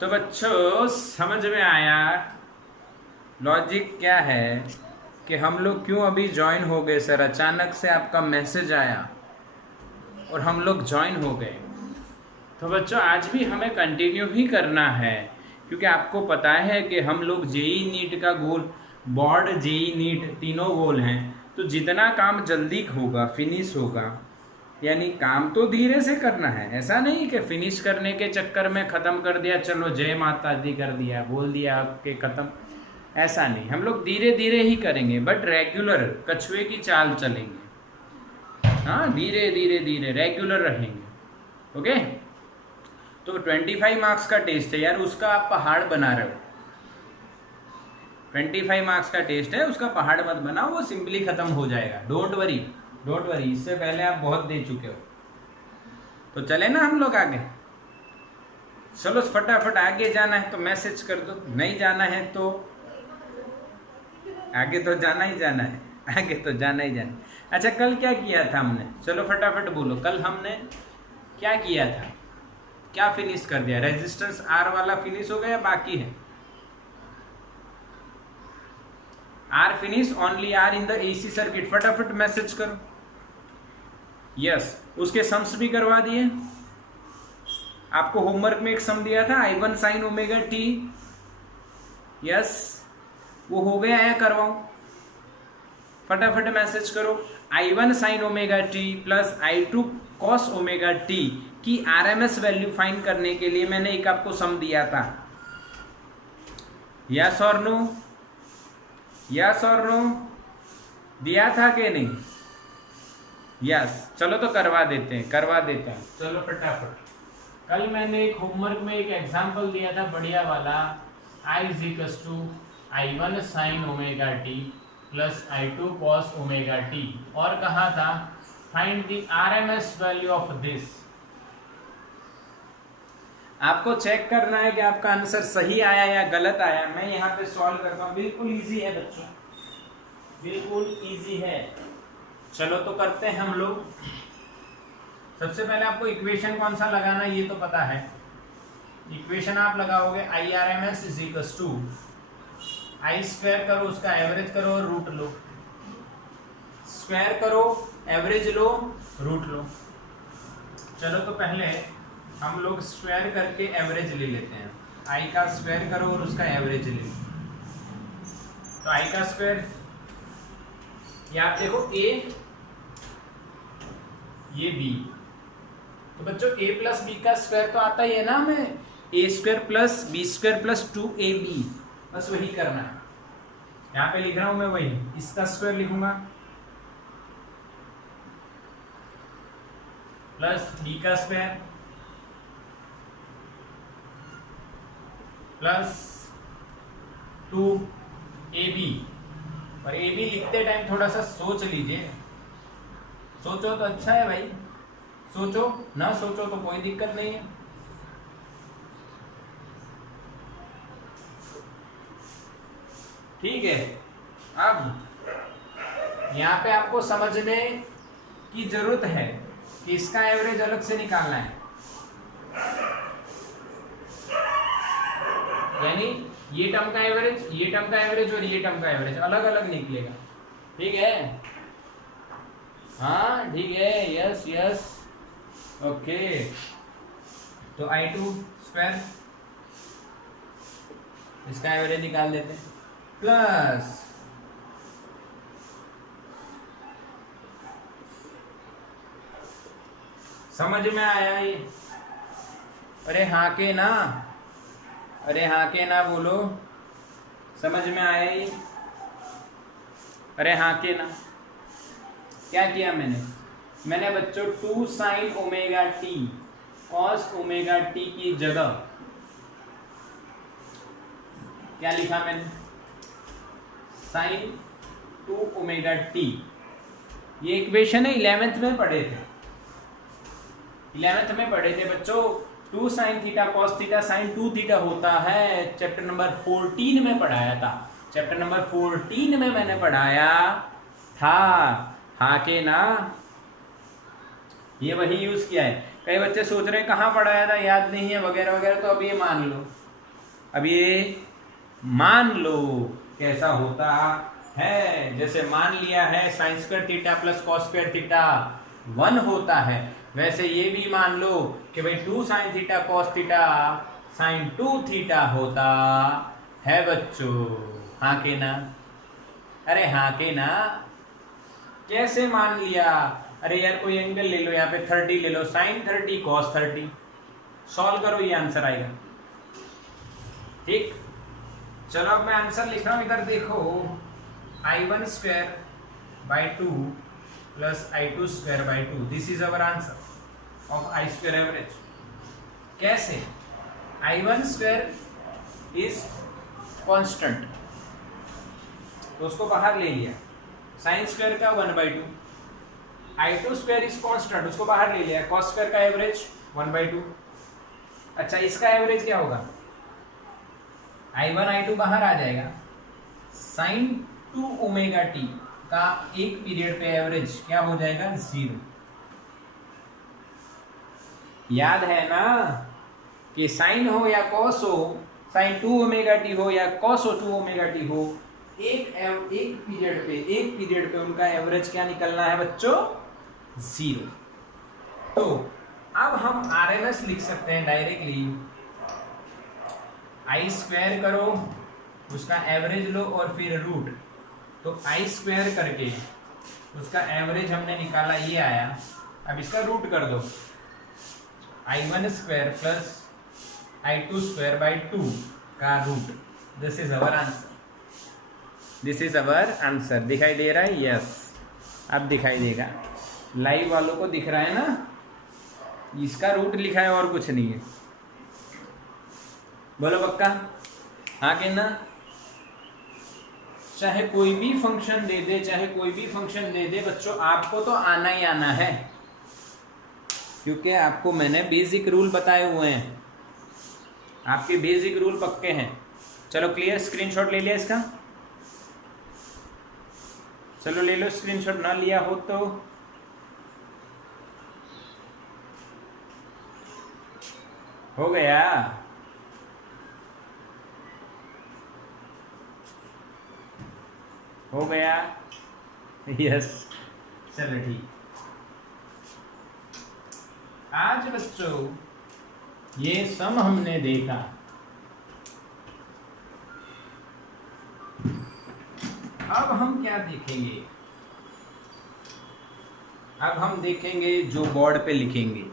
तो बच्चों समझ में आया लॉजिक क्या है कि हम लोग क्यों अभी ज्वाइन हो गए सर। अचानक से आपका मैसेज आया और हम लोग ज्वाइन हो गए। तो बच्चों आज भी हमें कंटिन्यू ही करना है, क्योंकि आपको पता है कि हम लोग जेई नीट का गोल, बोर्ड जेई नीट तीनों गोल हैं। तो जितना काम जल्दी होगा, फिनिश होगा, यानी काम तो धीरे से करना है। ऐसा नहीं कि फिनिश करने के चक्कर में ख़त्म कर दिया, चलो जय माता दी कर दिया, बोल दिया आपके ख़त्म। ऐसा नहीं, हम लोग धीरे धीरे ही करेंगे, बट रेगुलर कछुए की चाल चलेंगे। हाँ, धीरे धीरे धीरे रेगुलर रहेंगे। ओके। तो 25 मार्क्स का टेस्ट है यार, उसका आप पहाड़ बना रहे हो। 25 मार्क्स का टेस्ट है, उसका पहाड़ मत बनाओ, वो सिंपली खत्म हो जाएगा। डोंट वरी, डोंट वरी, इससे पहले आप बहुत दे चुके हो। तो चले ना हम लोग आगे। चलो फटाफट, आगे जाना है तो मैसेज कर दो, नहीं जाना है तो आगे तो जाना ही जाना है, आगे तो जाना ही जाना है। अच्छा, कल क्या किया था हमने? चलो फटाफट बोलो, कल हमने क्या किया था, क्या फिनिश कर दिया? रेजिस्टेंस आर वाला फिनिश हो गया, बाकी है R finish, only R in the AC circuit. फटाफट मैसेज करो। यस, उसके सम्स भी करवा दिए। आपको होमवर्क में एक सम दिया था, I1 sin omega T. Yes, वो हो गया या करवाऊं? फटाफट मैसेज करो। I1 sin omega T plus I2 cos omega T की RMS वैल्यू फाइंड करने के लिए मैंने एक आपको सम दिया था। यस और नो? यस और नो दिया था कि नहीं? यस, चलो तो करवा देते हैं, करवा देते हैं। चलो फटाफट। कल मैंने एक होमवर्क में एक एग्जांपल दिया था बढ़िया वाला, I = I1 sin omega T plus I2 cos omega T, और कहा था find the RMS value of this. आपको चेक करना है कि आपका आंसर सही आया या गलत आया। मैं यहाँ पे सॉल्व करता हूँ, बिल्कुल इजी है बच्चों, बिल्कुल इजी है। चलो तो करते हैं हम लोग। सबसे पहले आपको इक्वेशन कौन सा लगाना है ये तो पता है। इक्वेशन आप लगाओगे IRMS = I स्क्वायर करो, उसका एवरेज करो और रूट लो, स्क्वायर करो, एवरेज लो, रूट लो। चलो तो पहले हम लोग स्क्वायर करके एवरेज ले लेते हैं। I का स्क्वायर करो और उसका एवरेज ले लो। तो I का स्क्वायर, ये आप देखो A, ये B। तो बच्चों A प्लस बी का स्क्वायर तो आता ही है ना हमें, A² plus B² plus 2AB, बस वही करना है। यहाँ पे लिख रहा हूं मैं वही, इसका स्क्वायर लिखूंगा प्लस B का स्क्वायर प्लस 2AB। और AB लिखते टाइम थोड़ा सा सोच लीजिए, सोचो तो अच्छा है भाई, सोचो, ना सोचो तो कोई दिक्कत नहीं है। ठीक है। अब यहाँ पे आपको समझने की जरूरत है कि इसका एवरेज अलग से निकालना है, यानी ये टर्म का एवरेज, ये टर्म का एवरेज और ये टर्म का एवरेज अलग अलग निकलेगा। ठीक है? हाँ ठीक है, यस यस, ओके। तो I2 स्क्वायर, इसका एवरेज निकाल देते हैं, प्लस समझ में आया ये? अरे हाँ के ना, अरे हाँ के ना बोलो, समझ में आया ये? अरे हाँ के ना। क्या किया मैंने बच्चों 2 sin omega T cos omega T की जगह क्या लिखा मैंने? sin 2 omega T. ये इक्वेशन है 11th में पढ़े थे, 11th में पढ़े थे बच्चों। 2 sin theta cos theta sin 2 theta होता है, चैप्टर नंबर 14 में पढ़ाया था, चैप्टर नंबर 14 में मैंने पढ़ाया था। हाँ के ना, ये वही यूज किया है। कई बच्चे सोच रहे हैं कहाँ पढ़ाया था, याद नहीं है वगैरह वगैरह, तो अब ये मान लो अब ये मान लो कैसा होता है, जैसे मान लिया है sine square theta plus cos square theta 1 होता है, वैसे ये भी मान लो कि भाई 2 sine theta cos theta sine 2 theta होता है बच्चों। हाँ के ना? अरे हाँ के ना? कैसे मान लिया? अरे यार कोई एंगल ले लो, यहाँ पे 30 ले लो, साइन 30 कॉस 30, सॉल्व करो, ये आंसर आएगा। ठीक, चलो अब मैं आंसर लिख रहा हूं, इधर देखो, I1 square by 2 plus I2 square by 2, this is our answer of I square average. कैसे? I1 स्क्वायर इज कांस्टेंट, तो उसको बाहर ले लिया, साइन स्क्वायर का 1/2, I2 स्क्वायर इज कांस्टेंट, उसको बाहर ले लिया, कॉस स्क्वायर का एवरेज 1/2। अच्छा, इसका एवरेज क्या होगा? I1 I2 बाहर आ जाएगा, साइन 2 ओमेगा टी का एक पीरियड पे एवरेज क्या हो जाएगा? 0। याद है ना कि साइन हो या कॉस हो, साइन 2 ओमेगा टी हो या कॉस 2 ओमेगा टी हो, एक पीरियड पे उनका एवरेज क्या निकलना है बच्चों? 0। तो अब हम आरएमएस लिख सकते हैं डायरेक्टली, आई स्क्वायर करो, उसका एवरेज लो और फिर रूट, तो आई स्क्वायर करके उसका एवरेज हमने निकाला, ये आया। अब इसका रूट कर दो, I1 square plus I2 square by 2 का root, this is our answer, this is our answer. दिखाई दे रहा है? यस, अब दिखाई देगा, लाइव वालों को दिख रहा है ना, इसका रूट लिखा है और कुछ नहीं है। बोलो पक्का? हाँ के ना? चाहे कोई भी फंक्शन दे दे, चाहे कोई भी फंक्शन दे दे बच्चों, आपको तो आना ही आना है, क्योंकि आपको मैंने बेसिक रूल बताए हुए हैं, आपके बेसिक रूल पक्के हैं। चलो क्लियर, स्क्रीनशॉट ले लिया इसका? चलो ले लो स्क्रीनशॉट, ना लिया हो तो हो गया। हो गया? यस, चलो ठीक। आज बच्चों ये सम हमने देखा, अब हम क्या देखेंगे? अब हम देखेंगे जो बोर्ड पे लिखेंगे।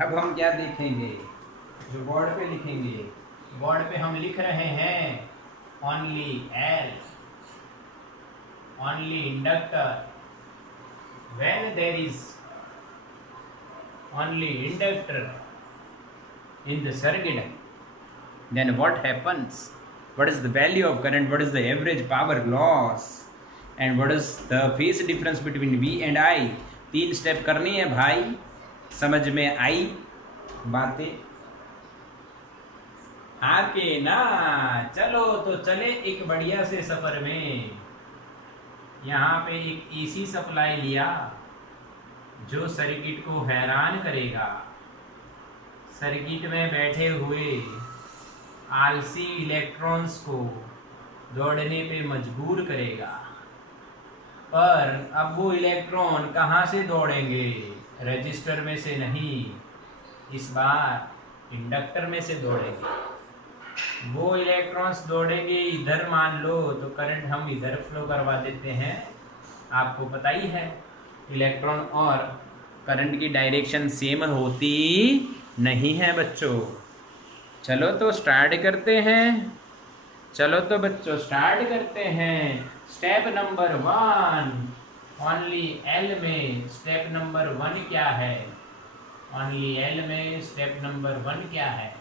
अब हम क्या देखेंगे? जो बोर्ड पे लिखेंगे। बोर्ड पे हम लिख रहे हैं only L, only inductor, when there is only inductor in the circuit, then what happens? What is the value of current? What is the average power loss? And what is the phase difference between V and I? 3 step करनी है भाई, समझ में आई बातें? आके ना? चलो तो चले एक बढ़िया से सफर में। यहाँ पे एक एसी सप्लाई लिया जो सर्किट को हैरान करेगा, सर्किट में बैठे हुए आलसी इलेक्ट्रॉन्स को दौड़ने पे मजबूर करेगा। पर अब वो इलेक्ट्रॉन कहाँ से दौड़ेंगे? रजिस्टर में से नहीं, इस बार इंडक्टर में से दौड़ेंगे। वो इलेक्ट्रॉन्स दौड़ेंगे इधर, मान लो तो करंट हम इधर फ्लो करवा देते हैं। आपको पता ही है इलेक्ट्रॉन और करंट की डायरेक्शन सेम होती नहीं है बच्चों। चलो तो स्टार्ट करते हैं, चलो तो बच्चों स्टार्ट करते हैं। स्टेप नंबर 1, ओनली एल में स्टेप नंबर 1 क्या है? ओनली एल में स्टेप नंबर 1 क्या है?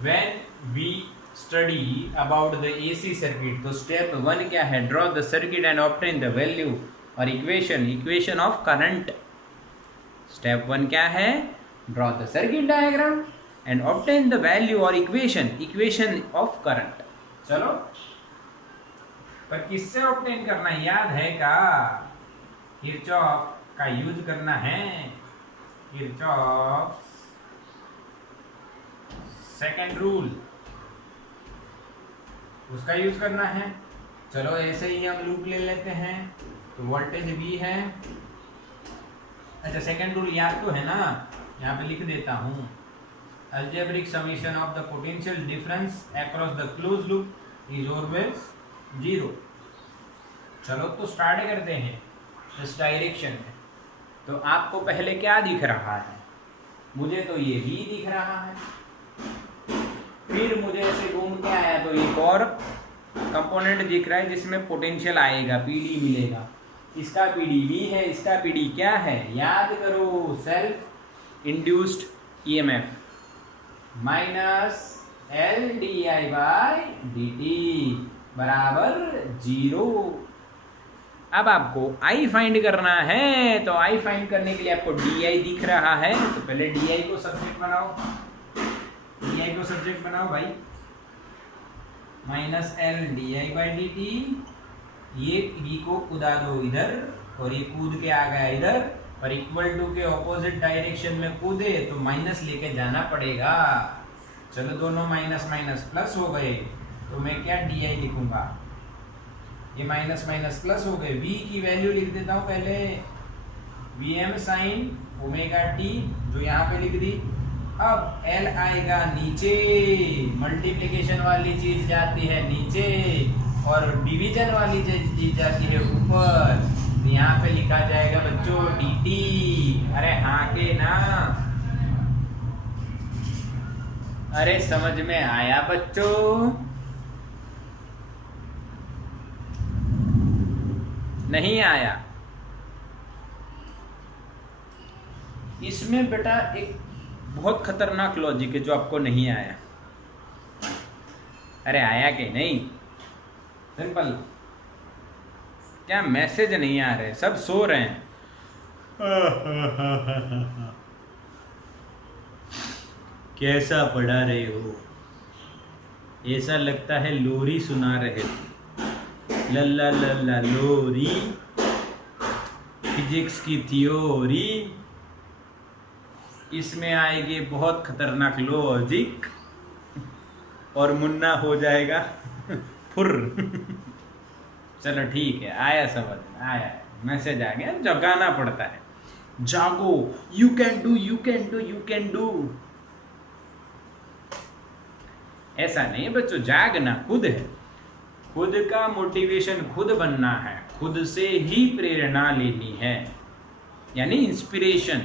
When we study about the AC circuit, तो स्टेप 1 क्या है? Draw the circuit and obtain the value और इक्वेशन ऑफ करंट। स्टेप 1 क्या है? Draw the circuit diagram and obtain the value और इक्वेशन ऑफ करंट। चलो, पर किससे ऑब्टेन करना याद है का? किरचॉफ का यूज करना है, किरचॉफ सेकेंड रूल उसका यूज करना है। चलो ऐसे ही हम लूप ले लेते हैं, तो वोल्टेज V है। अच्छा सेकेंड रूल याद तो है ना, यहाँ पे लिख देता हूँ, algebraic summation of the potential difference across the closed loop is always 0। चलो तो स्टार्ट करते हैं इस डायरेक्शन में। तो आपको पहले क्या दिख रहा है? मुझे तो ये V दिख रहा है, फिर मुझे ऐसे घूम के आया तो एक और कंपोनेंट दिख रहा है जिसमें पोटेंशियल आएगा, PD मिलेगा। इसका PD V है, इसका PD क्या है? याद करो, self induced EMF minus LdI/dt बराबर 0। अब आपको I फाइंड करना है, तो I फाइंड करने के लिए आपको DI दिख रहा है, तो पहले DI को सब्जेक्ट बनाओ, DI को सब्जेक्ट बनाओ भाई, माइनस LdI/dt। ये V को कूदा दो इधर, और ये कूद के आ गया इधर, और इक्वल टू के ऑपोजिट डायरेक्शन में कूदे तो माइनस लेके जाना पड़ेगा। चलो दोनों माइनस माइनस प्लस हो गए, तो मैं क्या DI लिखूंगा, ये माइनस माइनस प्लस हो गए। V की वैल्यू लिख देता हूँ पहले, Vm sin ओमेगा t, जो यहाँ पे लिख दी। अब L आएगा नीचे, मल्टीप्लिकेशन वाली चीज जाती है नीचे, और डिवीजन वाली चीज जाती है ऊपर। यहाँ पे लिखा जाएगा बच्चों dt। अरे हाँ के ना, अरे समझ में आया बच्चों? नहीं आया? इसमें बेटा एक बहुत खतरनाक लॉजिक है जो आपको नहीं आया। अरे आया कि नहीं? सिंपल, क्या मैसेज नहीं आ रहे? सब सो रहे हैं। कैसा पढ़ा रहे हो? ऐसा लगता है लोरी सुना रहे हो। लल्ला लल्ला लोरी, फिजिक्स की थ्योरी, इसमें आएगी बहुत खतरनाक लॉजिक, और मुन्ना हो जाएगा फुर। चलो ठीक है, आया समझ में, आया मैसेज आ गया। जगाना पड़ता है, जागो, you can do, you can do, you can do. ऐसा नहीं है बच्चों, जागना खुद है, खुद का मोटिवेशन खुद बनना है, खुद से ही प्रेरणा लेनी है, यानी इंस्पिरेशन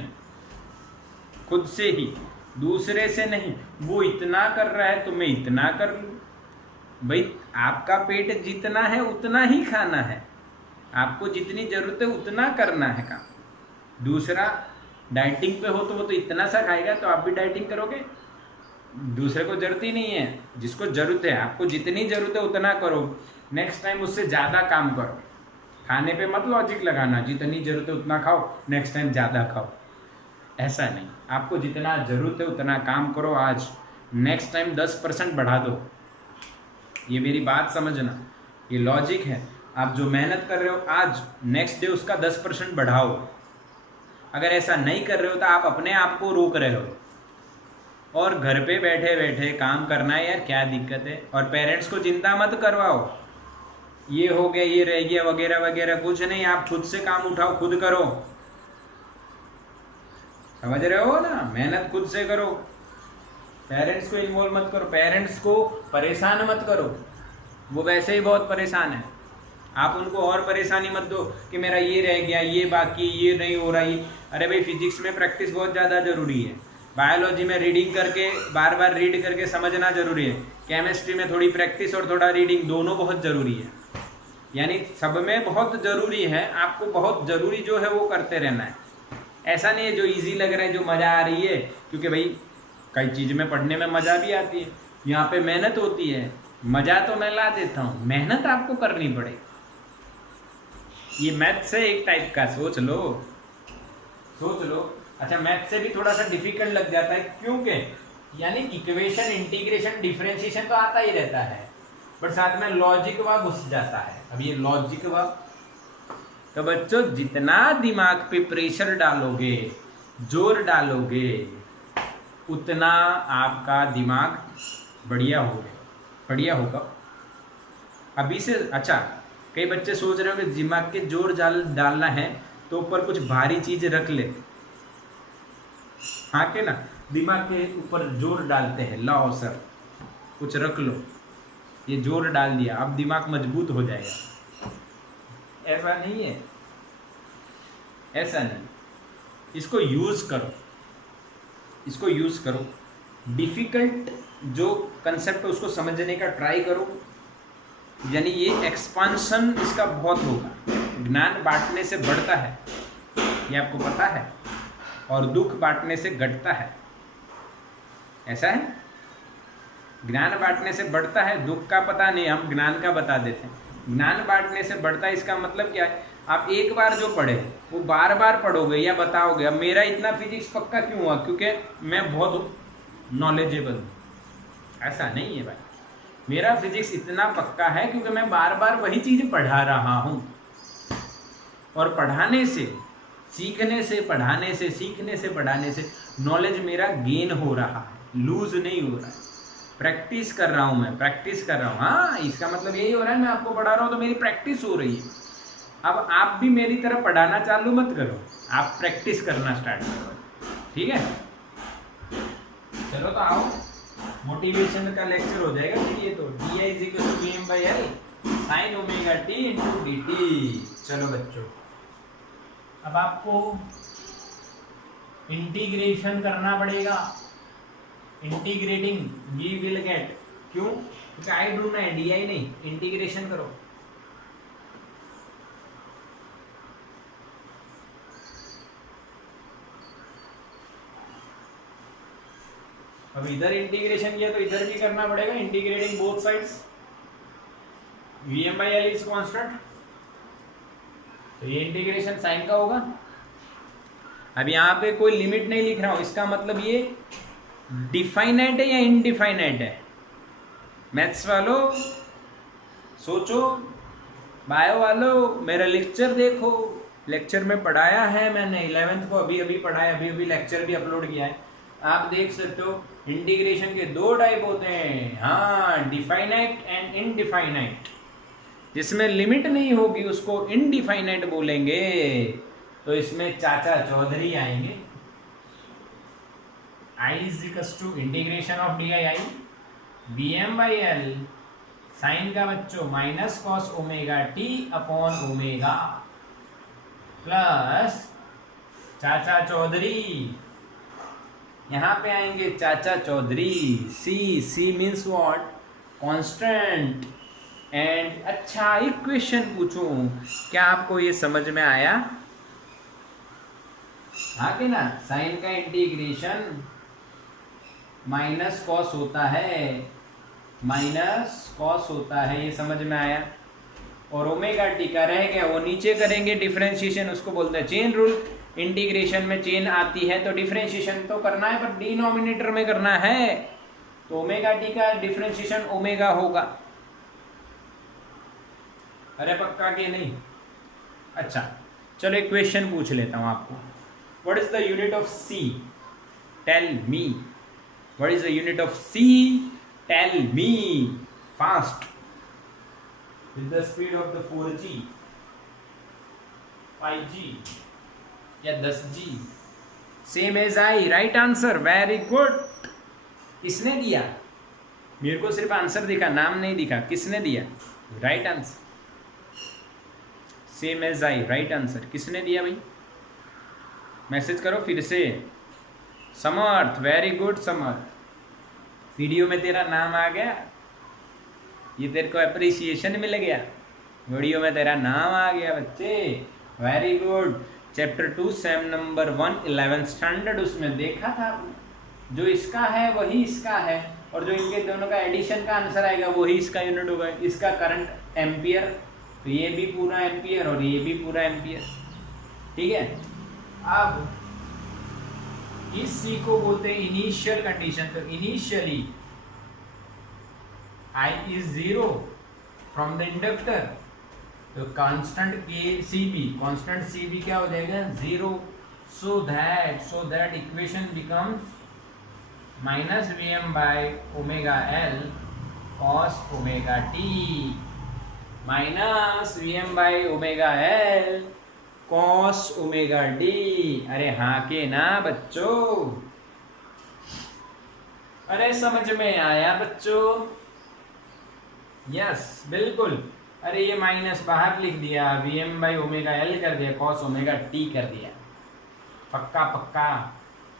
खुद से ही, दूसरे से नहीं। वो इतना कर रहा है तो मैं इतना कर लूं। भाई आपका पेट जितना है उतना ही खाना है, आपको जितनी जरूरत है उतना करना है काम। दूसरा डाइटिंग पे हो तो वो तो इतना सा खाएगा, तो आप भी डाइटिंग करोगे। दूसरे को जरूरत ही नहीं है, जिसको जरूरत है, आपको जितनी जरूरत है उतना करो। नेक्स्ट टाइम उससे ज़्यादा काम करो। खाने पे मत लॉजिक लगाना, जितनी जरूरत है उतना खाओ, नेक्स्ट टाइम ज़्यादा खाओ। ऐसा नहीं, आपको जितना जरूरत है उतना काम करो आज, नेक्स्ट टाइम 10% बढ़ा दो। ये मेरी बात समझना, ये लॉजिक है। आप जो मेहनत कर रहे हो आज, नेक्स्ट डे उसका 10% बढ़ाओ। अगर ऐसा नहीं कर रहे हो तो आप अपने आप को रोक रहे हो। और घर पे बैठे बैठे काम करना है यार, क्या दिक्कत है? और पेरेंट्स को चिंता मत करवाओ, ये हो गया, ये रह गया, वगैरह वगैरह, कुछ नहीं। आप खुद से काम उठाओ, खुद करो। समझ रहे हो ना? मेहनत खुद से करो, पेरेंट्स को इन्वॉल्व मत करो, पेरेंट्स को परेशान मत करो, वो वैसे ही बहुत परेशान है। आप उनको और परेशानी मत दो कि मेरा ये रह गया, ये बाकी, ये नहीं हो रहा। ये अरे भाई, फिजिक्स में प्रैक्टिस बहुत ज़्यादा जरूरी है, बायोलॉजी में रीडिंग करके, बार बार रीड करके समझना जरूरी है, केमिस्ट्री में थोड़ी प्रैक्टिस और थोड़ा रीडिंग, दोनों बहुत ज़रूरी है। यानी सब में बहुत ज़रूरी है, आपको बहुत ज़रूरी जो है वो करते रहना है। ऐसा नहीं है जो इजी लग रहा है, जो मज़ा आ रही है, क्योंकि भाई कई चीज़ में पढ़ने में मज़ा भी आती है, यहाँ पे मेहनत होती है। मज़ा तो मैं ला देता हूँ, मेहनत आपको करनी पड़ेगी। ये मैथ से एक टाइप का सोच लो, सोच लो। अच्छा, मैथ से भी थोड़ा सा डिफिकल्ट लग जाता है, क्योंकि यानी इक्वेशन, इंटीग्रेशन, डिफरेंशिएशन तो आता ही रहता है, बट साथ में लॉजिक व घुस जाता है। अब ये लॉजिक व, तो बच्चों जितना दिमाग पे प्रेशर डालोगे, जोर डालोगे, उतना आपका दिमाग बढ़िया होगा। अभी से अच्छा, कई बच्चे सोच रहे हो कि दिमाग के जोर डालना है तो ऊपर कुछ भारी चीज रख ले। हाँ के ना, दिमाग के ऊपर जोर डालते हैं, लाओ सर कुछ रख लो, ये जोर डाल दिया, अब दिमाग मजबूत हो जाएगा। ऐसा नहीं है, ऐसा नहीं। इसको यूज करो, डिफिकल्ट जो कंसेप्ट है उसको समझने का ट्राई करो, यानी ये एक्सपांशन इसका बहुत होगा। ज्ञान बांटने से बढ़ता है, ये आपको पता है, और दुख बांटने से घटता है, ऐसा है। ज्ञान बांटने से बढ़ता है, दुख का पता नहीं, हम ज्ञान का बता देते हैं। ज्ञान बांटने से बढ़ता है, इसका मतलब क्या है? आप एक बार जो पढ़े वो बार बार पढ़ोगे या बताओगे। अब मेरा इतना फिजिक्स पक्का क्यों हुआ? क्योंकि मैं बहुत नॉलेजेबल हूँ, ऐसा नहीं है भाई। मेरा फिजिक्स इतना पक्का है क्योंकि मैं बार बार वही चीज़ पढ़ा रहा हूँ, और पढ़ाने से, सीखने से, पढ़ाने से, सीखने से, पढ़ाने से नॉलेज मेरा गेन हो रहा है, लूज नहीं हो रहा है। प्रैक्टिस कर रहा हूँ, मैं प्रैक्टिस कर रहा हूँ। हाँ, इसका मतलब यही हो रहा है, मैं आपको पढ़ा रहा हूँ तो मेरी प्रैक्टिस हो रही है। अब आप भी मेरी तरह पढ़ाना चालू मत करो, आप प्रैक्टिस करना स्टार्ट करो, ठीक है? चलो तो आओ, मोटिवेशन का लेक्चर हो जाएगा फिर ये तो। di is equal to Vm by L sine omega t into dt। चलो बच्चों, अब आपको इंटीग्रेशन करना पड़ेगा। इंटीग्रेटिंग वी विल गेट, क्यों? क्योंकि आई ढूंढना है, di नहीं। इंटीग्रेशन करो। अब इधर इंटीग्रेशन किया तो इधर भी करना पड़ेगा, integrating both sides. Vm by L is constant, तो ये इंटीग्रेशन साइन का होगा। अब यहाँ पे कोई लिमिट नहीं लिख रहा हूं, इसका मतलब ये डिफाइनाइट है या इनडिफाइनाइट है? मैथ्स वालों सोचो, बायो वालों मेरा लेक्चर देखो, लेक्चर में पढ़ाया है मैंने 11th को, अभी अभी पढ़ाया, अभी अभी लेक्चर भी अपलोड किया है। आप देख सकते हो इंटीग्रेशन के दो टाइप होते हैं, हाँ, डिफाइनाइट एंड इनडिफाइनाइट। जिसमें लिमिट नहीं होगी उसको इनडिफाइनाइट बोलेंगे। तो इसमें चाचा चौधरी आएंगे। I is equal to integration of d i Vm by L sine का बच्चों minus cos omega t upon omega plus Chacha Chaudhary, यहाँ पे आएंगे Chacha Chaudhary. C means what? Constant. And अच्छा, एक क्वेश्चन पूछूं, क्या आपको ये समझ में आया? हाँ कि ना? साइन का इंटीग्रेशन माइनस कॉस होता है, माइनस कॉस होता है, ये समझ में आया? और ओमेगा टी का रह गया, वो नीचे करेंगे डिफरेंशिएशन, उसको बोलते हैं चेन रूल। इंटीग्रेशन में चेन आती है तो डिफरेंशिएशन तो करना है, पर डिनोमिनेटर में करना है, तो ओमेगा टी का डिफरेंशिएशन ओमेगा होगा। अरे पक्का कि नहीं? अच्छा चलो एक क्वेश्चन पूछ लेता हूं आपको। What is the unit of c? Tell me. What is the unit of c? Tell me fast. With the speed of the 4G, 5G या 10G? Same as I. Right answer, very good. किसने दिया? मेरे को सिर्फ answer दिखा, नाम नहीं दिखा। किसने दिया? Right answer, same as I, right answer. किसने दिया भाई? मैसेज करो फिर से। Samarth, very good Samarth. Video में तेरा नाम आ गया, ये तेरे को अप्रिसिएशन मिल गया। वीडियो में तेरा नाम आ गया बच्चे, very good. Chapter 2 same number 1 11th standard, उसमें देखा था जो इसका है वही इसका है, और जो इनके दोनों का एडिशन का आंसर आएगा वही इसका यूनिट होगा। इसका करंट एम्पियर, तो ये भी पूरा एम्पियर और ये भी पूरा एम्पियर, ठीक है। अब इस सी को बोलते हैं इनिशियल कंडीशन। तो initially I is 0 from the inductor, तो कांस्टेंट के C B, constant C B क्या हो जाएगा? 0। So that equation becomes minus V M by omega L cos omega T, minus V M by omega L cos omega D. अरे हाँ के ना बच्चों, अरे समझ में आया बच्चों? यस बिल्कुल। अरे ये माइनस बाहर लिख दिया, V M by omega L कर दिया, कॉस ओमेगा टी कर दिया। पक्का पक्का,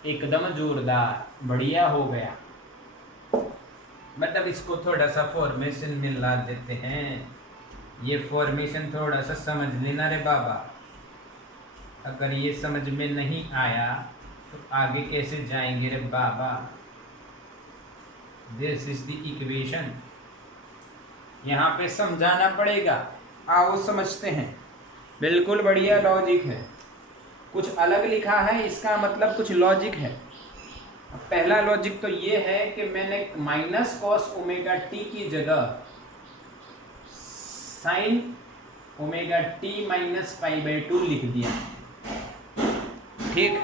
एकदम जोरदार, बढ़िया हो गया। मतलब इसको थोड़ा सा फॉर्मेशन मिला देते हैं, ये फॉर्मेशन थोड़ा सा समझ लेना रे बाबा। अगर ये समझ में नहीं आया तो आगे कैसे जाएंगे रे बाबा। दिस इज द इक्वेशन, यहाँ पे समझाना पड़ेगा। आओ समझते हैं। बिल्कुल बढ़िया लॉजिक है, कुछ अलग लिखा है इसका मतलब कुछ लॉजिक है। पहला लॉजिक तो ये है कि मैंने माइनस कॉस ओमेगा टी की जगह sign omega T minus pi by 2 लिख दिया। ठीक,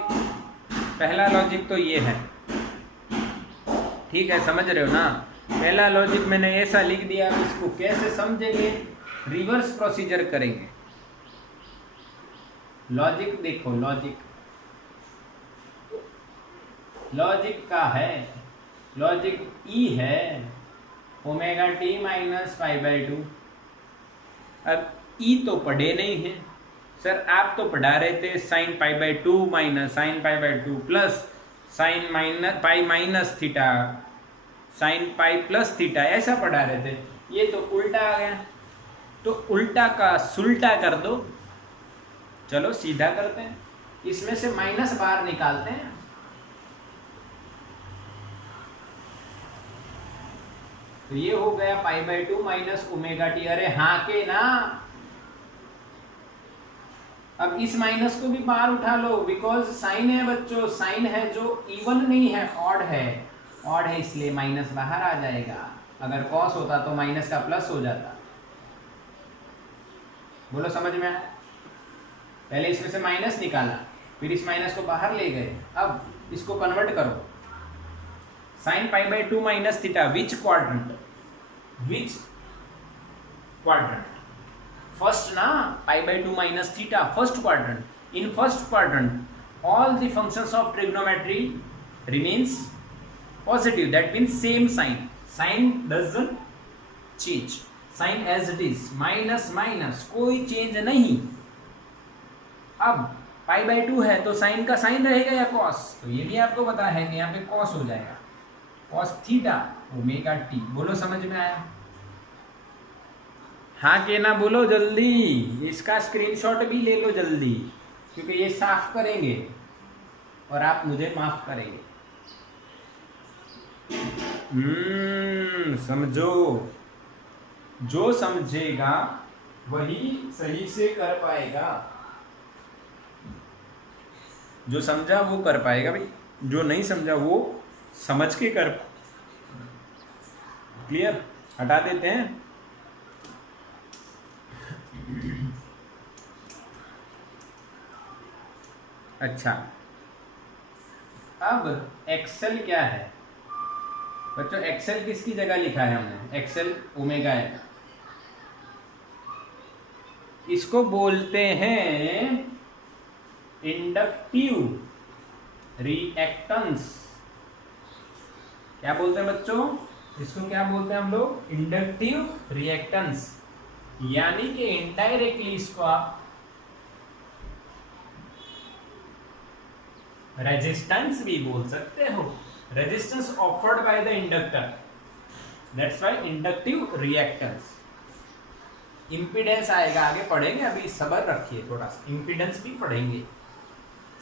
पहला लॉजिक तो ये है। ठीक है, समझ रहे हो ना? पहला लॉजिक मैंने ऐसा लिख दिया। इसको कैसे समझेंगे? रिवर्स प्रोसीजर करेंगे। लॉजिक देखो, लॉजिक का है, लॉजिक ई है omega T minus pi by 2। अब ई तो पढ़े नहीं है सर, आप तो पढ़ा रहे थे sign pi by 2 minus sign pi by 2 plus sign minus pi minus theta sine pi plus theta, ऐसा पढ़ा रहे थे। ये तो उल्टा आ गया, तो उल्टा का सुल्टा कर दो। चलो सीधा करते हैं, इसमें से माइनस बाहर निकालते हैं। तो ये हो गया पाई बाई 2 माइनस ओमेगा टी। अरे हाँ के ना? अब इस माइनस को भी बाहर उठा लो, बिकॉज साइन है बच्चों, साइन है जो इवन नहीं है, ऑड है। ऑड है इसलिए माइनस बाहर आ जाएगा। अगर कॉस होता तो माइनस का प्लस हो जाता। बोलो समझ में आया? पहले इसमें से माइनस निकाला, फिर इस माइनस को बाहर ले गए। अब इसको कन्वर्ट करो, sine pi by 2 minus theta, which quadrant? Which quadrant? First ना, pi by 2 minus theta, first quadrant. In first quadrant all the functions of trigonometry remains positive, that means same sign doesn't change, sign as it is, minus minus कोई change नहीं। अब पाई by 2 है तो sign का sign रहेगा या cos? तो ये भी आपको पता है कि यहाँ पे कॉस हो जाएगा, कॉस थीटा ओमेगा टी। बोलो समझ में आया? हाँ के ना बोलो जल्दी, इसका स्क्रीनशॉट भी ले लो जल्दी, क्योंकि ये साफ करेंगे और आप मुझे माफ करेंगे। समझो, जो समझेगा वही सही से कर पाएगा। जो समझा वो कर पाएगा भाई, जो नहीं समझा वो समझ के कर। क्लियर? हटा देते हैं। अच्छा, अब एक्सेल क्या है बच्चों? एक्सेल किसकी जगह लिखा है हमने? एक्सेल ओमेगा है, इसको बोलते हैं इंडक्टिव रिएक्टेंस। क्या बोलते हैं बच्चों? इसको क्या बोलते हैं हम लोग? Inductive reactance. यानी कि इनडायरेक्टली इसको आप रेजिस्टेंस भी बोल सकते हो, resistance offered by the inductor, that's why inductive reactance. Impedance आएगा, आगे पढ़ेंगे, अभी सब्र रखिए थोड़ा सा, इंपीडेंस भी पढ़ेंगे।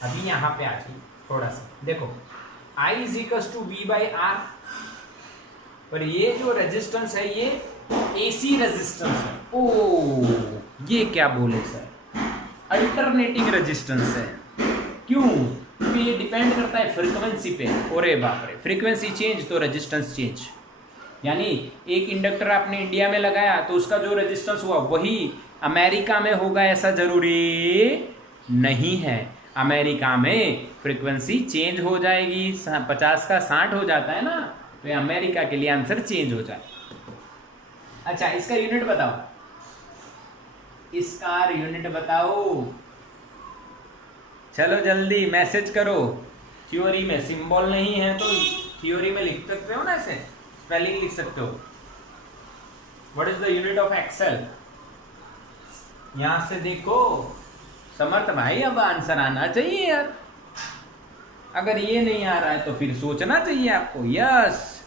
अभी यहाँ पे आके थोड़ा सा देखो, I is equal to V by R, पर ये जो रेजिस्टेंस है ये AC रेजिस्टेंस है। ओ ये क्या बोले सर? अल्टरनेटिंग रेजिस्टेंस है। क्यों? क्योंकि ये डिपेंड करता है फ्रीक्वेंसी पे। ओरे बाप रे, फ्रीक्वेंसी चेंज तो रेजिस्टेंस चेंज। यानी एक इंडक्टर आपने इंडिया में लगाया तो उसका जो रेजिस्टेंस हुआ वही अमेरिका में होगा, ऐसा जरूरी नहीं है। अमेरिका में फ्रीक्वेंसी चेंज हो जाएगी, 50 का 60 हो जाता है ना, तो ये अमेरिका के लिए आंसर चेंज हो जाए। अच्छा, इसका यूनिट बताओ, इसका यूनिट बताओ, चलो जल्दी मैसेज करो। थ्योरी में सिंबल नहीं है तो थ्योरी में लिख सकते हो ना, ऐसे स्पेलिंग लिख सकते हो। What is the unit of excel? यहां से देखो समर्थ भाई, अब आंसर आना चाहिए यार। अगर ये नहीं आ रहा है तो फिर सोचना चाहिए आपको। यस,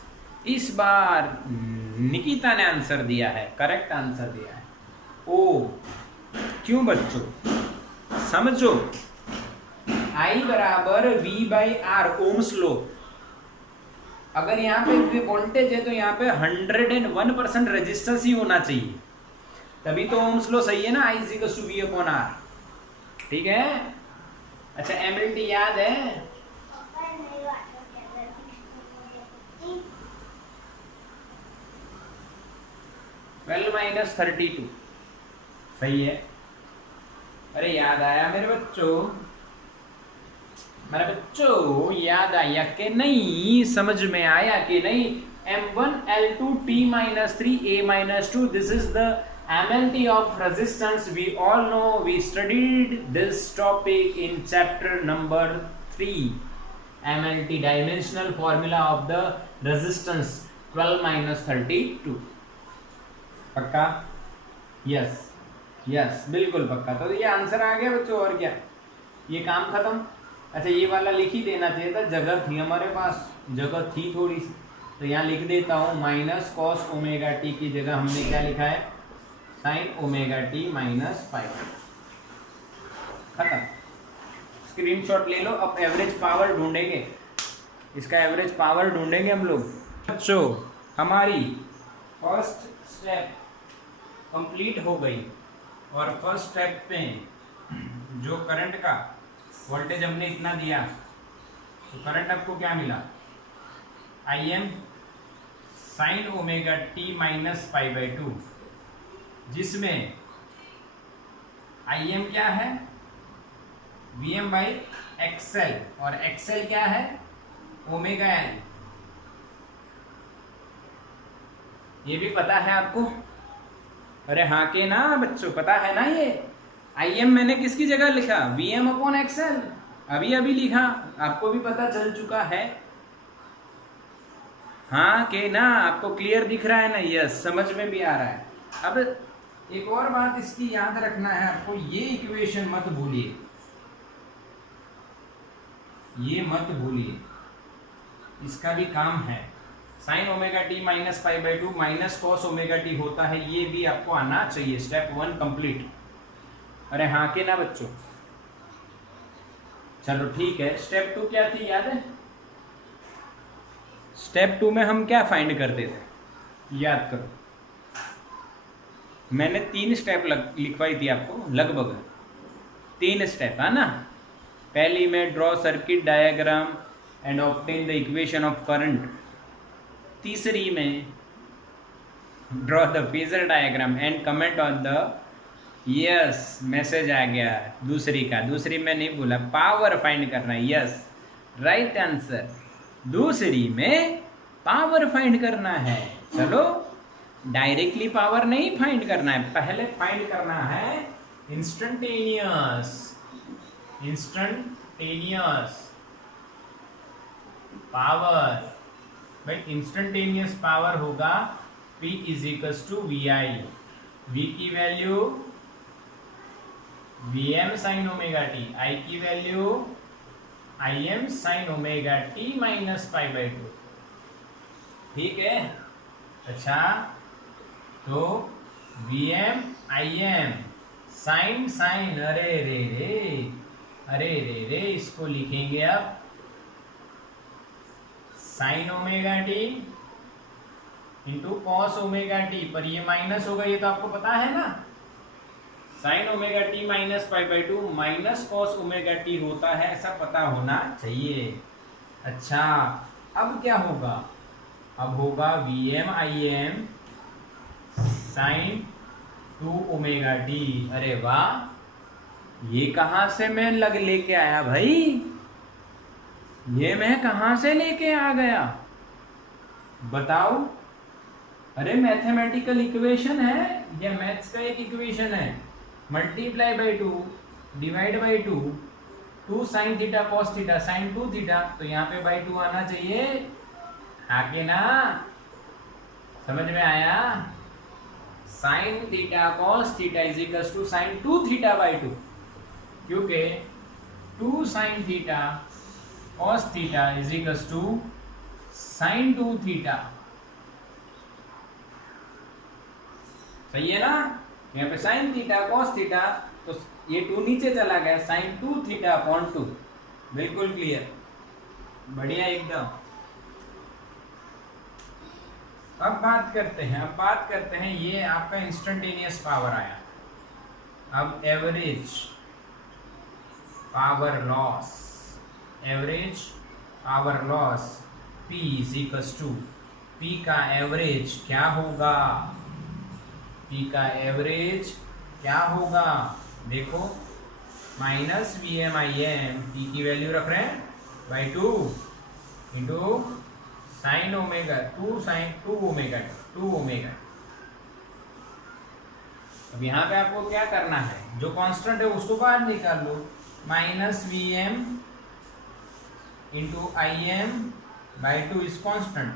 इस बार निकिता ने आंसर दिया है, करेक्ट आंसर दिया है। ओ क्यों बच्चों, समझो, I बराबर V by R, Ohm's law. अगर यहाँ पे वोल्टेज है तो यहाँ पे 101% रेजिस्टेंस ही होना चाहिए, तभी तो ओम्स लॉ सही है ना, I equals to V upon R. ठीक है। अच्छा, एमएलटी याद है? 12 माइनस 32 सही है। अरे याद आया मेरे बच्चों, मेरे बच्चों याद आया कि नहीं, समझ में आया कि नहीं? M1 L2 T minus 3 A minus 2, this is the MLT of resistance. We all know, we studied this topic in chapter number 3, MLT, dimensional formula of the resistance, 12 minus 32। पक्का? यस यस, बिल्कुल पक्का। तो ये answer आ गया बच्चों, और क्या, ये काम खत्म। अच्छा, ये वाला लिख ही देना चाहिए था, जगह थी हमारे पास, जगह थी थोड़ी सी, तो यहाँ लिख देता हूँ, माइनस कॉस ओमेगा टी की जगह हमने क्या लिखा है, साइन ओमेगा टी माइनस पाई। खत्म, स्क्रीनशॉट ले लो। अब एवरेज पावर ढूंढेंगे, इसका एवरेज पावर ढूंढेंगे हम लोग। बच्चों, हमारी फर्स्ट स्टेप कंप्लीट हो गई, और फर्स्ट स्टेप पे जो करंट का वोल्टेज हमने इतना दिया, तो करंट आपको क्या मिला, आई M sign omega T minus pi by 2, जिसमें आई एम क्या है, वी एम बाई एक्सएल, और एक्सएल क्या है, ओमेगा एल। ये भी पता है आपको? अरे हाँ के ना बच्चों, पता है ना ये? आई एम मैंने किसकी जगह लिखा, वी एम अपॉन एक्सएल, अभी अभी लिखा, आपको भी पता चल चुका है। हाँ के ना, आपको क्लियर दिख रहा है ना? यस, समझ में भी आ रहा है। अब एक और बात इसकी याद रखना है आपको, ये इक्वेशन मत भूलिए, ये मत भूलिए, इसका भी काम है। Sign omega T minus pi by 2 minus cos omega T होता है, ये भी आपको आना चाहिए। Step 1 complete. अरे हाँ के ना बच्चों, चलो ठीक है। स्टेप 2 क्या थी, याद है? स्टेप 2 में हम क्या फाइंड करते थे, याद करो। मैंने 3 स्टेप लिखवाई थी आपको, लगभग 3 स्टेप है ना। पहली में draw circuit diagram and obtain the equation of current. तीसरी में draw the phasor diagram and comment on the, yes message आ गया दूसरी का, दूसरी में नहीं बोला, पावर फाइंड करना है। यस, राइट आंसर, दूसरी में पावर फाइंड करना है। चलो, डायरेक्टली पावर नहीं फाइंड करना है, पहले फाइंड करना है इंस्टेंटेनियस, इंस्टेंटेनियस पावर। भाई इंस्टेंटेनियस पावर होगा P is equals to V I, V की value Vm sine omega T, I की value Im sine omega T minus pi by 2। ठीक है। अच्छा, तो Vm Im साइन साइन, अरे रे रे, अरे रे रे, इसको लिखेंगे अब sign omega T into cos omega T, पर ये माइनस होगा, ये तो आपको पता है ना। Sign omega T minus pi by 2 minus cos omega T होता है, ऐसा पता होना चाहिए। अच्छा, अब क्या होगा, अब होगा V M I M sine 2 omega T. अरे वाह, ये कहाँ से मैं लेके आया भाई, ये मैं कहाँ से लेके आ गया बताओ। अरे मैथमेटिकल इक्वेशन है, या मैथ्स का एक इक्वेशन है, multiply by 2 divide by 2, 2 sine theta cos theta sine 2 theta, तो यहाँ पे बाई 2 आना चाहिए। आगे ना, समझ में आया? Sine theta cos theta is equal to sine 2 theta by 2, क्योंकि 2 sine theta cos theta is equal to sine 2 theta. सही है ना? यहाँ पे साइन थीटा कॉस थीटा, तो ये 2 नीचे चला गया, साइन 2 थीटा अपॉन 2। बिल्कुल क्लियर, बढ़िया एकदम। अब बात करते हैं ये आपका इंस्टेंटेनियस पावर आया। अब average power loss, average power loss P is equal to, P का एवरेज क्या होगा? P का एवरेज क्या होगा? देखो, माइनस VMIM, P की वैल्यू रख रहे हैं by 2 into sine omega 2 sine 2 omega 2 omega. अब यहाँ पे आपको क्या करना है, जो कांस्टेंट है उसको बाहर निकाल लो, minus VM into IM by 2 is constant,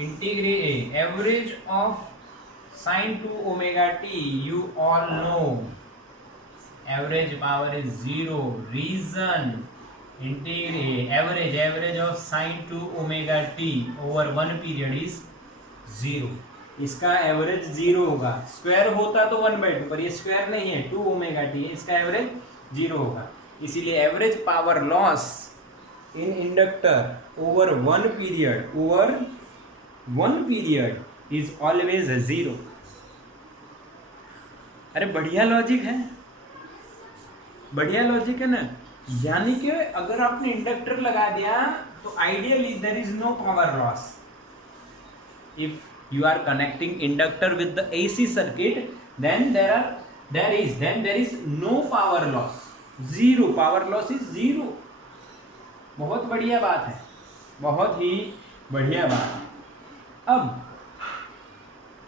integrate average of sine 2 omega t, you all know average power is 0, reason integrate average of sin 2 omega t over 1 period is 0। इसका एवरेज 0 होगा, square होता तो 1/2, पर ये square नहीं है, 2 omega T है, इसका एवरेज 0 होगा। इसीलिए average power loss in inductor over 1 period is always 0। अरे बढ़िया लॉजिक है, बढ़िया लॉजिक है ना। यानी कि अगर आपने इंडक्टर लगा दिया तो ideally there is no power loss. If you are connecting inductor with the AC circuit, then there is no power loss, zero power loss is zero। बहुत बढ़िया बात है, बहुत ही बढ़िया बात है। अब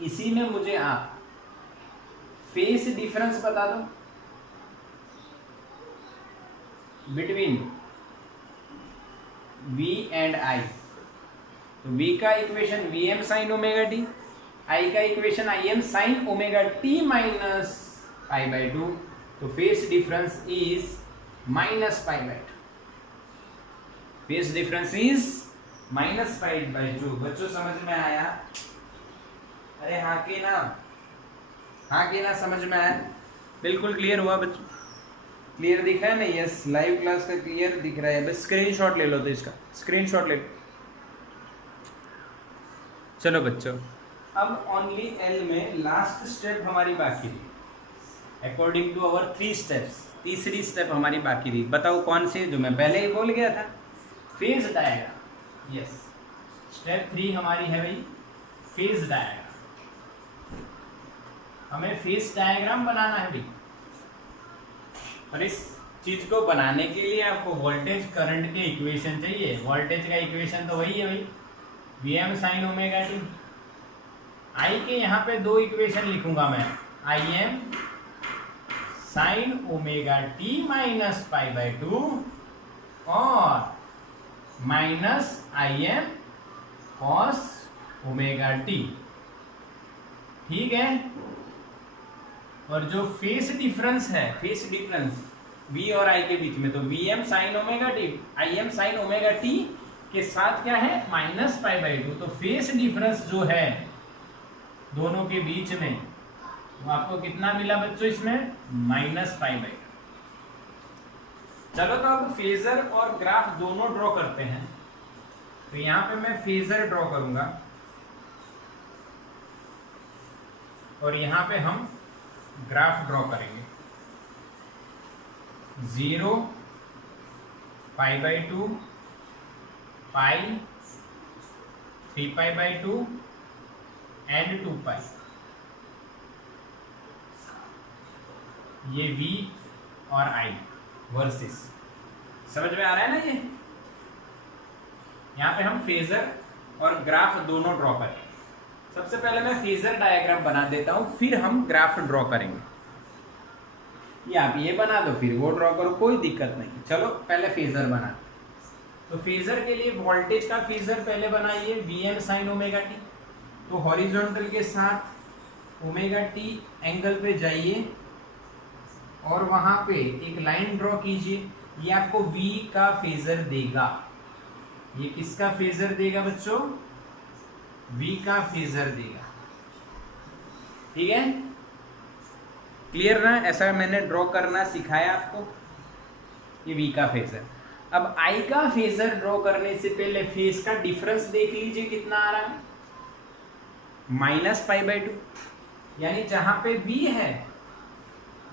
इसी में मुझे आप फेस डिफरेंस बता दो बिटवीन V एंड I। तो V का equation Vm sine omega T, I का equation Im sine omega T minus pi by 2, तो phase difference is minus pi by 2। Phase difference is minus pi by 2। बच्चों समझ में आया? अरे हाँ कि ना, हाँ कि ना, समझ में आया? बिल्कुल क्लियर हुआ बच्चों? क्लियर दिख रहा है ना? यस, लाइव क्लास का क्लियर दिख रहा है। बस स्क्रीनशॉट ले लो, तो इसका स्क्रीनशॉट ले लो। चलो बच्चों, अब ओनली एल में लास्ट स्टेप हमारी बाकी रही, अकॉर्डिंग टू अवर 3 स्टेप्स। तीसरी स्टेप हमारी बाकी रही, बताओ कौन सी, जो मैं पहले ही बोल गया था, फेज डायग्राम। यस, स्टेप 3 हमारी है भाई फेज डायग्राम। हमें फेज डायग्राम बनाना है भाई, और इस चीज को बनाने के लिए आपको वोल्टेज करंट के इक्वेशन चाहिए। वोल्टेज का इक्वेशन तो वही है भाई, Vm साइन ओमेगा टी। आई के यहाँ पे 2 इक्वेशन लिखूंगा मैं, Im sine omega T minus pi by 2 और minus Im cos omega T. ठीक है? और जो फेस डिफरेंस है, फेस डिफरेंस V और I के बीच में, तो Vm sine omega T, Im sine omega T के साथ क्या है, माइनस पाई बाई 2। तो फेस डिफरेंस जो है दोनों के बीच में, वो आपको कितना मिला बच्चों इसमें, माइनस पाई बाई 2। चलो तो अब फेजर और ग्राफ दोनों ड्रॉ करते हैं। तो यहां पे मैं फेजर ड्रॉ करूंगा और यहां पे हम ग्राफ ड्रॉ करेंगे। 0 पाई by 2 pi 3 pi by 2 and 2 पाई। ये V और आई वर्सेस। समझ में आ रहा है ना? ये यहाँ पे हम फेजर और ग्राफ दोनों ड्रॉ करें। सबसे पहले मैं फेजर डायग्राम बना देता हूं, फिर हम ग्राफ ड्रॉ करेंगे। ये आप ये बना दो, फिर वो ड्रॉ करो, कोई दिक्कत नहीं। चलो पहले फेजर बना। तो फेजर के लिए वोल्टेज का फेजर पहले बनाइए, Vm sin ओमेगा टी। तो हॉरिजॉन्टल के साथ ओमेगा टी एंगल पे जाइए और वहां पे एक लाइन ड्रॉ कीजिए। ये आपको V का फेजर देगा। ये किसका फेजर देगा बच्चों? V का फेजर देगा। ठीक है, क्लियर ना? ऐसा मैंने ड्रॉ करना सिखाया आपको। ये V का फेजर। अब I का फेजर ड्रॉ करने से पहले फेज का डिफरेंस देख लीजिए कितना आ रहा है, -π/2। यानी जहां पे V है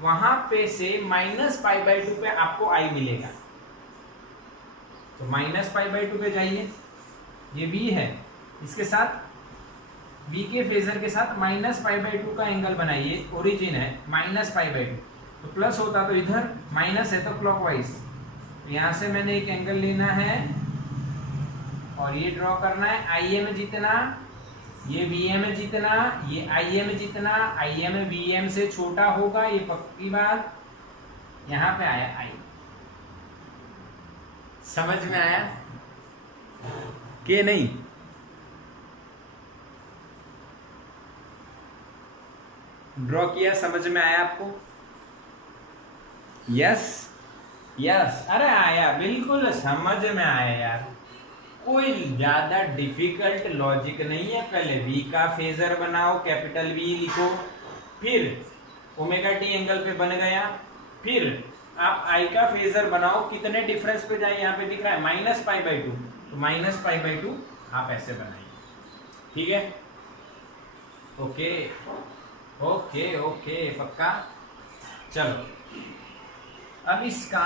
वहां पे से -π/2 पे आपको I मिलेगा। तो -π/2 पे जाइए, ये V है, इसके साथ V के फेजर के साथ -π/2 का एंगल बनाइए। ओरिजिन है -π/2, तो प्लस होता तो इधर, माइनस है तो क्लॉकवाइज। यहाँ से मैंने एक एंगल लेना है और ये ड्रॉ करना है। Im जितना, ये Vm जितना, ये Im जितना, Im Vm से छोटा होगा, ये पक्की बात। यहाँ पे आया I। समझ में आया कि नहीं? ड्रॉ किया, समझ में आया आपको? यस यस, अरे आया, बिल्कुल समझ में आया यार। कोई ज्यादा डिफिकल्ट लॉजिक नहीं है। पहले V का फेजर बनाओ, कैपिटल V लिखो, फिर ओमेगा टी एंगल पे बन गया, फिर आप I का फेजर बनाओ। कितने डिफरेंस पे जाए? यहाँ पे दिख रहा है -π/2, तो -π/2 आप ऐसे बनाइए। ठीक है, ओके ओके ओके, पक्का। चलो अब इसका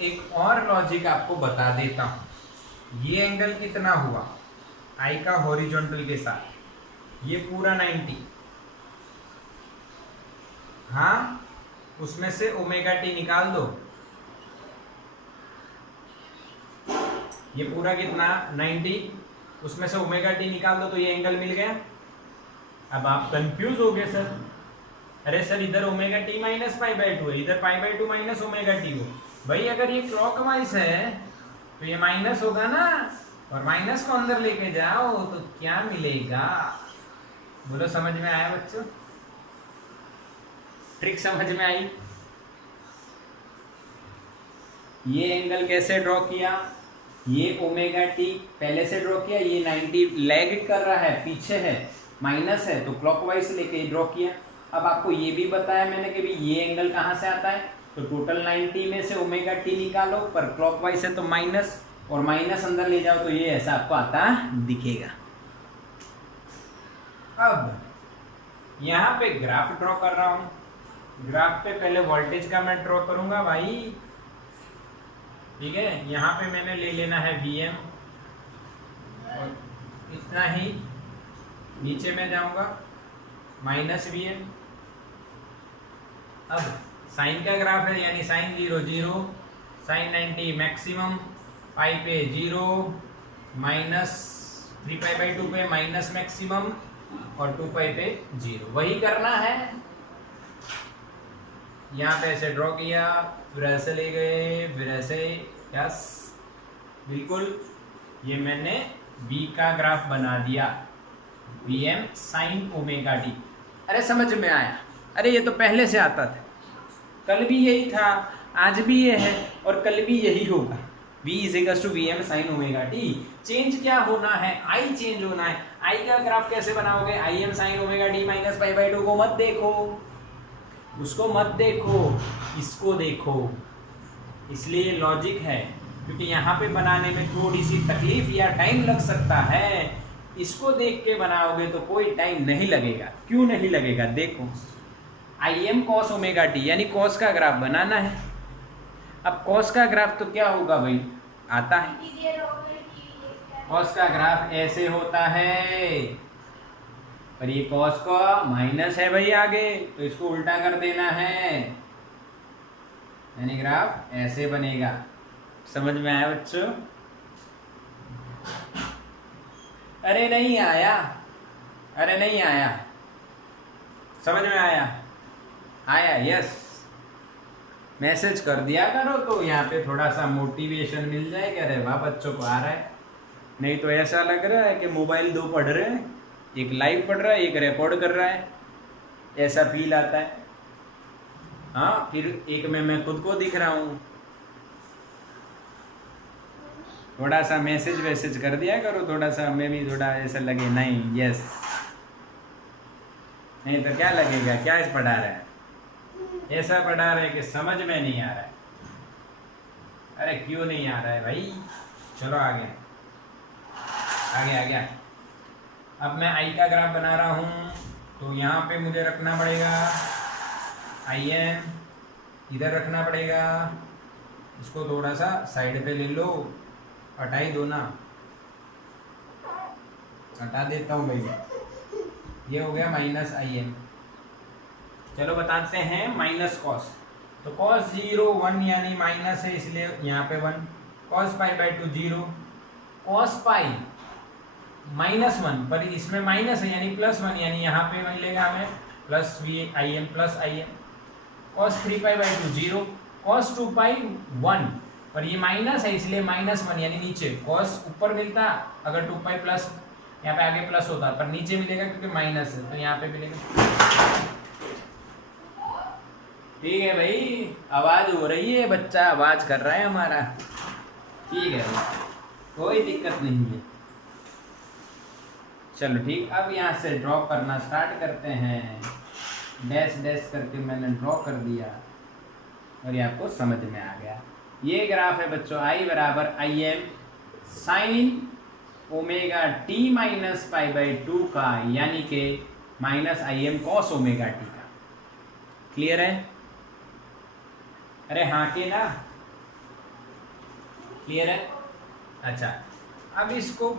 एक और लॉजिक आपको बता देता हूं। ये एंगल कितना हुआ I का हॉरिजॉन्टल के साथ? ये पूरा 90। हाँ, उसमें से ओमेगा टी निकाल दो। ये पूरा कितना? 90। उसमें से ओमेगा टी निकाल दो तो ये एंगल मिल गया। अब आप कंफ्यूज हो गए सर, अरे सर इधर ओमेगा टी -π/2 है, इधर π/2 माइनस ओमेगा टी हो। भाई अगर ये क्लॉकवाइज है तो ये माइनस होगा ना, और माइनस को अंदर लेके जाओ तो क्या मिलेगा? बोलो, समझ में आया बच्चों? ट्रिक समझ में आई? ये एंगल कैसे ड्रॉ किया? ये ओमेगा टी पहले से ड्रॉ किया, ये 90 लैग कर रहा है, पीछे है, माइनस है, तो क्लॉकवाइज लेके ड्रॉ किया। अब आपको ये भी बताया मैंने कि भी ये एंगल कहाँ से आता है, तो टोटल 90 में से ओमेगा टी निकालो, पर क्लॉकवाइज है तो माइनस, और माइनस अंदर ले जाओ तो ये ऐसा आपको आता दिखेगा। अब यहाँ पे ग्राफ ड्रॉ कर रहा हूँ। ग्राफ पे पहले वोल्टेज का मैं ड्रॉ करूंगा भाई। ठीक है, यहाँ पे मैंने ले लेना है Vm, और इतना ही नीचे में जाऊंगा -Vm। अब साइन का ग्राफ है, यानी साइन 0 0, साइन 90 मैक्सिमम, पाई पे 0, -3π/2 पे माइनस मैक्सिमम, और 2π पे 0। वही करना है। यहाँ पे ऐसे ड्रॉ किया, फिर ऐसे ले गए, फिर ऐसे, यस बिल्कुल। ये मैंने V का ग्राफ बना दिया, Vm sin ओमेगा टी। अरे समझ में आया? अरे ये तो पहले से आता था, कल भी यही था, आज भी ये है, और कल भी यही होगा। V = Vm sin omega T. Change क्या होना है? I चेंज होना है। I का ग्राफ कैसे बनाओगे? Im sin ओमेगा टी -π/2 को मत देखो, उसको मत देखो, इसको देखो। इसलिए लॉजिक है, क्योंकि यहाँ पे बनाने में थोड़ी सी तकलीफ या टाइम लग सकता है। इसको देख के बनाओगे तो कोई टाइम नहीं लगेगा। क्यों नहीं लगेगा? देखो, Im cos ओमेगा टी, यानी cos का ग्राफ बनाना है। अब cos का ग्राफ तो क्या होगा भाई? आता है, cos का ग्राफ ऐसे होता है, पर ये cos का माइनस है भाई आगे, तो इसको उल्टा कर देना है। यानी ग्राफ ऐसे बनेगा। समझ में आया बच्चों? अरे नहीं आया, अरे नहीं आया, समझ में आया? आया, यस। मैसेज कर दिया करो तो यहाँ पे थोड़ा सा मोटिवेशन मिल जाएगा। अरे वाह, बच्चों को आ रहा है। नहीं तो ऐसा लग रहा है कि मोबाइल दो पढ़ रहे हैं, एक लाइव पढ़ रहा है, एक रिकॉर्ड कर रहा है, ऐसा फील आता है। हाँ, फिर एक में मैं खुद को दिख रहा हूँ। थोड़ा सा मैसेज वैसेज कर दिया करो, थोड़ा सा हमें भी थोड़ा ऐसा लगे। नहीं, यस, नहीं तो क्या लगेगा, क्या पढ़ा रहा है, ऐसा पढ़ा रहा है कि समझ में नहीं आ रहा है। अरे क्यों नहीं आ रहा है भाई? चलो आगे आगे आ गया। अब मैं आई का ग्राफ बना रहा हूँ, तो यहाँ पे मुझे रखना पड़ेगा आई एम, इधर रखना पड़ेगा। इसको थोड़ा सा साइड पे ले लो, हटा ही दो ना, हटा देता हूँ भैया। ये हो गया माइनस आई एम। चलो बताते हैं माइनस कॉस। तो कॉस 0 1 यानी माइनस है, इसलिए यहाँ पे 1। Cos pi by 2 0। Cos pi -1, पर इसमें माइनस है यानी +1, यानी यहाँ पे मिलेगा हमें plus V I M plus I M. Cos 3 pi by 2 0। Cos 2 pi 1, पर ये माइनस है इसलिए -1 यानी नीचे। कॉस ऊपर मिलता अगर 2 पाई प्लस, यहाँ पे आगे प्लस होता, पर नीचे मिलेगा क्योंकि माइनस है, तो यहाँ पे मिलेगा। ठीक है भाई, आवाज हो रही है, बच्चा आवाज कर रहा है हमारा। ठीक है भाई, कोई दिक्कत नहीं है। चलो ठीक, अब यहाँ से ड्रॉ करना स्टार्ट करते हैं। डैश डैश करके मैंने ड्रॉ कर दिया और ये आपको समझ में आ गया। ये ग्राफ है बच्चों, आई बराबर आई M sign omega T minus pi by 2 का, यानी कि माइनस आई एम कॉस ओमेगा टी का। क्लियर है? अरे हाँ के ना, क्लियर है? अच्छा, अब इसको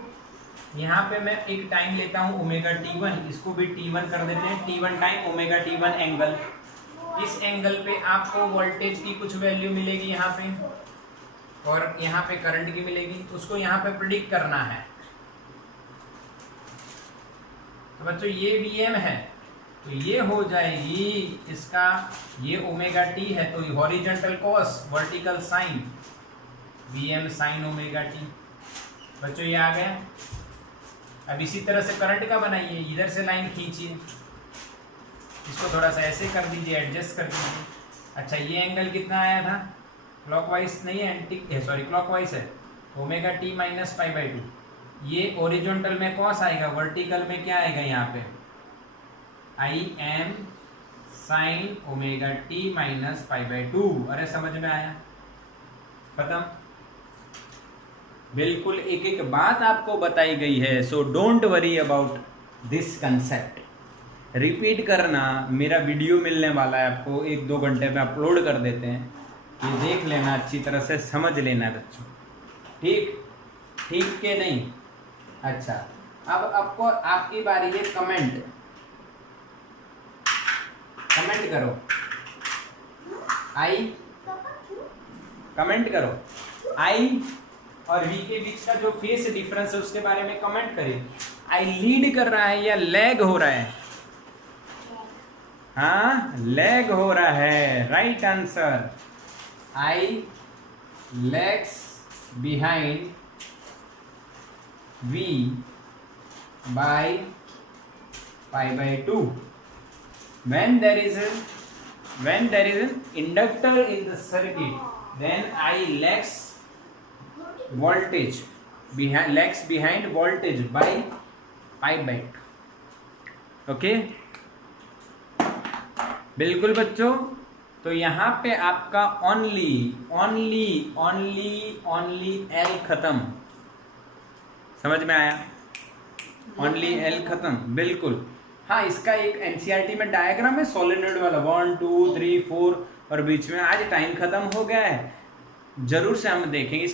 यहाँ पे मैं एक टाइम लेता हूँ ओमेगा T1, इसको भी T1 कर देते हैं। T1 time omega T1 angle. इस एंगल पे आपको वोल्टेज की कुछ वैल्यू मिलेगी यहाँ पे, और यहाँ पे करंट की मिलेगी। उसको यहाँ पे प्रिडिक्ट करना है। तो बच्चों ये Vm है, तो ये हो जाएगी इसका, ये ओमेगा टी है तो horizontal cos, vertical sine, Vm sine omega T. बच्चों ये आ गया। अब इसी तरह से करंट का बनाइए, इधर से लाइन खींचिए, इसको थोड़ा सा ऐसे कर दीजिए, एडजस्ट कर दीजिए। अच्छा, ये एंगल कितना आया था? क्लॉकवाइज नहीं है, एंटी सॉरी क्लॉकवाइज है, omega T minus pi by 2। ये ओरिजोनटल में कॉस आएगा, वर्टिकल में क्या आएगा यहाँ पे? आई M sign omega T minus pi by 2। अरे समझ में आया? खत्म। बिल्कुल एक एक बात आपको बताई गई है, so don't worry about this concept. Repeat करना, मेरा वीडियो मिलने वाला है आपको 1-2 घंटे में अपलोड कर देते हैं, ये देख लेना, अच्छी तरह से समझ लेना बच्चों। ठीक ठीक के नहीं? अच्छा, अब आपको आपकी बारी है कमेंट करो। आई कमेंट करो, आई और वी के बीच का जो फेस डिफरेंस है उसके बारे में कमेंट करें। आई लीड कर रहा है या लैग हो रहा है? हाँ, लैग हो रहा है, right answer. I lags behind V by pi by 2 when there is an inductor in the circuit, then I lags voltage behind voltage by pi by 2। Okay, बिल्कुल बच्चों। तो यहाँ पे आपका ओनली एल खत्म। समझ में आया? ओनली एल खत्म, बिल्कुल। हाँ, इसका एक एनसीईआरटी में डायग्राम है सोलेनॉइड वाला, 1 2 3 4, और बीच में आज टाइम खत्म हो गया है, जरूर से हम देखेंगे।